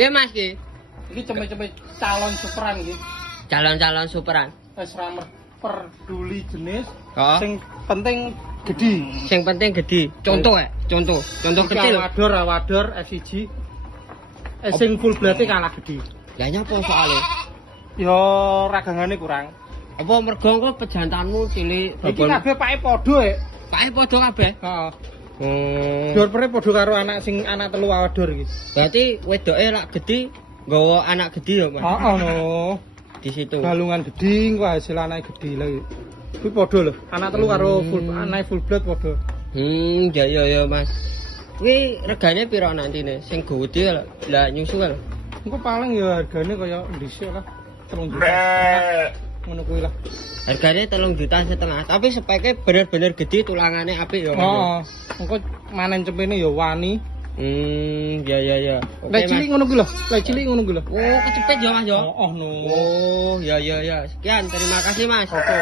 Piye Mas iki? Iki cempe-cempe calon superan iki. Calon-calon superan. Wis ra peduli jenis, Oh. sing penting gedhi. Sing penting gede. Contoh ya, contoh kecil. Awador F1. Sing full blade kalah gedhi. Lah nyapa soalé? Ya ragangane kurang. Apa mergo engko pejantanmu cilik Iki kabeh pake padha e. Pake padha kabeh. Heeh. Hmm. Dorpere padha karo anak telu awador iki. Berarti wedoke lak gede nggawa anak gede ya, Mas? Heeh no. Di situ. Galungan gedhi engko hasil anake gedhi lho. Kuwi padha lho. Anak telu karo anake full blood padha. Ya Mas. Kuwi regane piro nantine? Sing gede lah nyusu lho. Engko paling ya hargane kaya dhisik lah. 3 juta. Ngono kuwi lah. Hargane 3,5 juta. Tapi speknya bener-bener gede, tulangane apik ya. Heeh. Engko manen cempene ya wani. Ya. Lek cilik ngono kuwi lho. Lek cilik ngono kuwi lho. Oh, kecepet ya Mas ya. Oh no. Oh, ya. Sekian, terima kasih Mas. Oke.